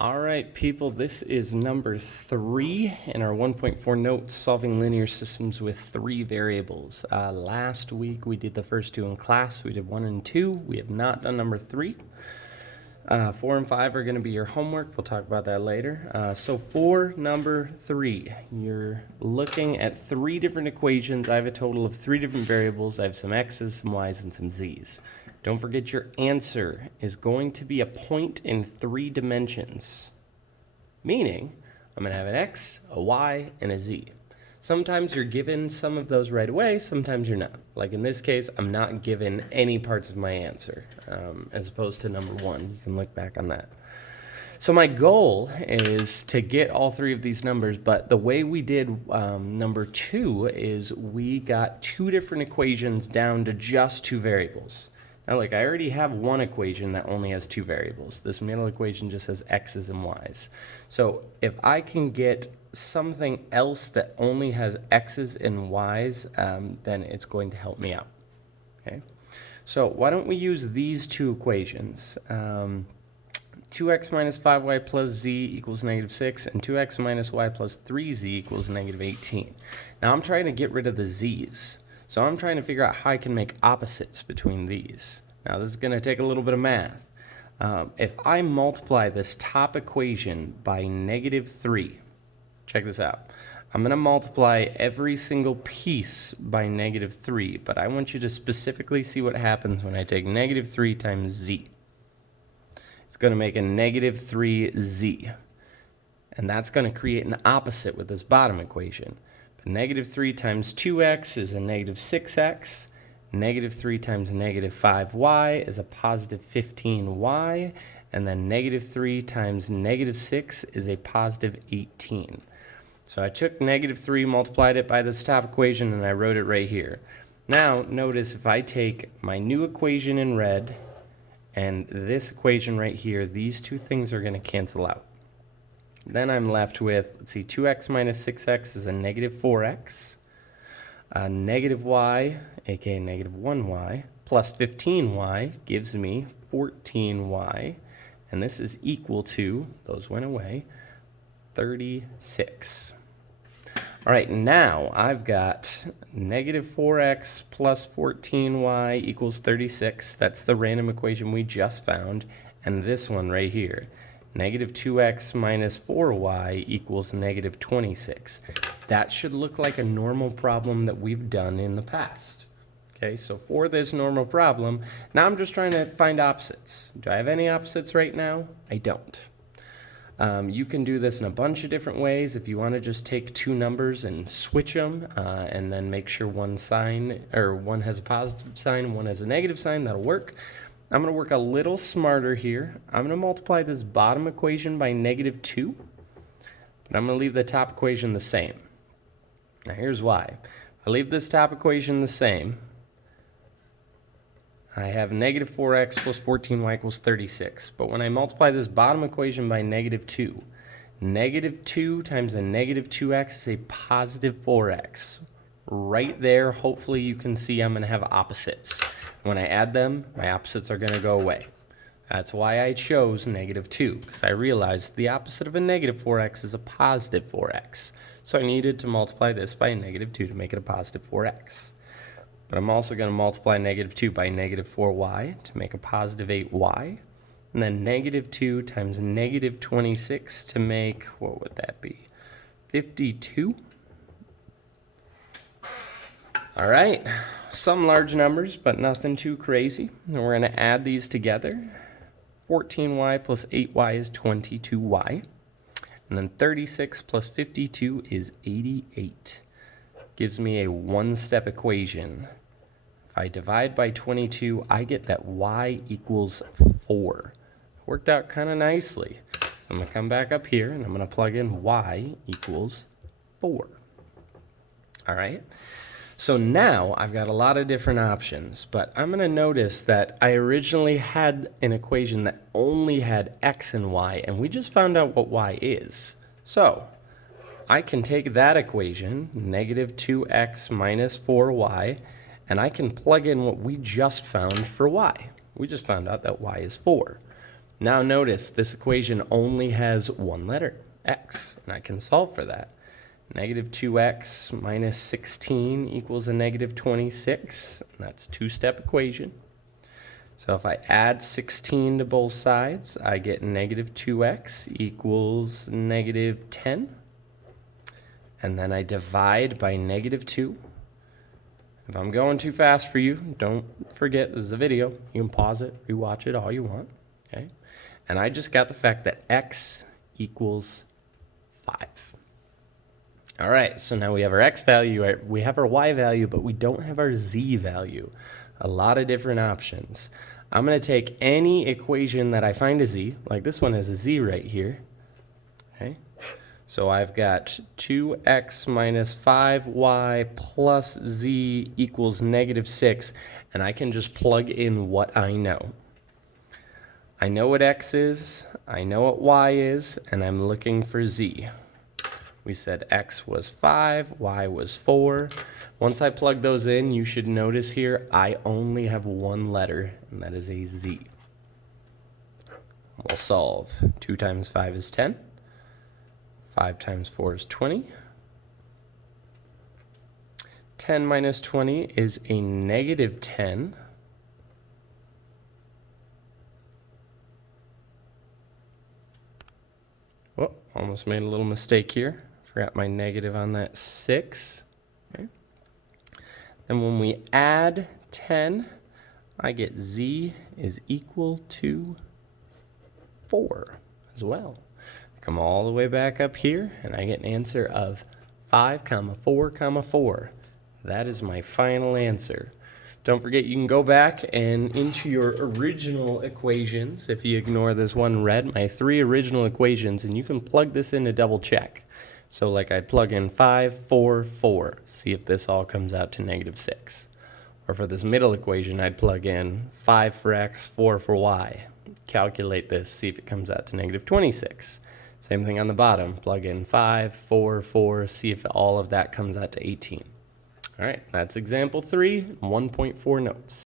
All right, people, this is number 3 in our 1.4 notes, solving linear systems with 3 variables. Last week we did the first 2 in class. We did 1 and 2. We have not done number 3. 4 and 5 are going to be your homework. We'll talk about that later. So for number 3, you're looking at 3 different equations. I have a total of 3 different variables. I have some x's, some y's, and some z's. Don't forget your answer is going to be a point in 3 dimensions, meaning I'm going to have an x, a y, and a z. Sometimes you're given some of those right away, sometimes you're not. Like in this case, I'm not given any parts of my answer, as opposed to number 1. You can look back on that. So my goal is to get all 3 of these numbers, but the way we did number 2 is we got 2 different equations down to just 2 variables. Now, like, I already have one equation that only has 2 variables. This middle equation just has x's and y's. So if I can get something else that only has x's and y's, then it's going to help me out. Okay. So why don't we use these 2 equations? 2x minus 5y plus z equals negative 6, and 2x minus y plus 3z equals negative 18. Now I'm trying to get rid of the z's. So I'm trying to figure out how I can make opposites between these. Now this is going to take a little bit of math. If I multiply this top equation by negative 3, check this out. I'm going to multiply every single piece by negative 3, but I want you to specifically see what happens when I take negative 3 times z. It's going to make a negative 3z. And that's going to create an opposite with this bottom equation. But negative 3 times 2x is a negative 6x. Negative 3 times negative 5y is a positive 15y. And then negative 3 times negative 6 is a positive 18. So I took negative 3, multiplied it by this top equation, and I wrote it right here. Now, notice if I take my new equation in red and this equation right here, these 2 things are going to cancel out. Then I'm left with, let's see, 2x minus 6x is a negative 4x. Negative y, aka negative 1y, plus 15y gives me 14y. And this is equal to, those went away, 36. All right, now I've got negative 4x plus 14y equals 36. That's the random equation we just found. And this one right here, negative 2x minus 4y equals negative 26. That should look like a normal problem that we've done in the past. Okay, so for this normal problem, now I'm just trying to find opposites. Do I have any opposites right now? I don't. You can do this in a bunch of different ways. If you want to just take 2 numbers and switch them, and then make sure one has a positive sign, one has a negative sign, that'll work. I'm going to work a little smarter here. I'm going to multiply this bottom equation by negative 2, but I'm going to leave the top equation the same. Now here's why. If I leave this top equation the same, I have negative 4x plus 14y equals 36. But when I multiply this bottom equation by negative 2, negative 2 times a negative 2x is a positive 4x. Right there, hopefully you can see I'm going to have opposites. When I add them, my opposites are going to go away. That's why I chose negative 2, because I realized the opposite of a negative 4x is a positive 4x. So I needed to multiply this by a negative 2 to make it a positive 4x. But I'm also going to multiply negative 2 by negative 4y to make a positive 8y. And then negative 2 times negative 26 to make, what would that be, 52? All right, some large numbers, but nothing too crazy. And we're going to add these together. 14y plus 8y is 22y. And then 36 plus 52 is 88. Gives me a 1-step equation. If I divide by 22, I get that y equals 4. Worked out kind of nicely. So I'm going to come back up here, and I'm going to plug in y equals 4. All right? So now I've got a lot of different options, but I'm going to notice that I originally had an equation that only had x and y, and we just found out what y is. So I can take that equation, negative 2x minus 4y, and I can plug in what we just found for y. We just found out that y is 4. Now notice this equation only has one letter, x, and I can solve for that. Negative 2x minus 16 equals a negative 26. And that's a two-step equation. So if I add 16 to both sides, I get negative 2x equals negative 10. And then I divide by negative 2. If I'm going too fast for you, don't forget this is a video. You can pause it, rewatch it all you want. Okay? And I just got the fact that x equals 5. All right, so now we have our x value, we have our y value, but we don't have our z value. A lot of different options. I'm going to take any equation that I find a z, like this one has a z right here. Okay, so I've got 2x minus 5y plus z equals negative 6, and I can just plug in what I know. I know what x is, I know what y is, and I'm looking for z. We said x was 5, y was 4. Once I plug those in, you should notice here I only have one letter, and that is a z. We'll solve. 2 times 5 is 10. 5 times 4 is 20. 10 minus 20 is a negative 10. Oh, almost made a little mistake here. Forgot my negative on that 6. Okay. And when we add 10, I get z is equal to 4 as well. Come all the way back up here, and I get an answer of 5, 4, 4. That is my final answer. Don't forget, you can go back and into your original equations, if you ignore this one red, my 3 original equations, and you can plug this in to double check. So like I'd plug in 5, 4, 4, see if this all comes out to negative 6. Or for this middle equation, I'd plug in 5 for x, 4 for y. Calculate this, see if it comes out to negative 26. Same thing on the bottom, plug in 5, 4, 4, see if all of that comes out to 18. All right, that's example 3, 1.4 notes.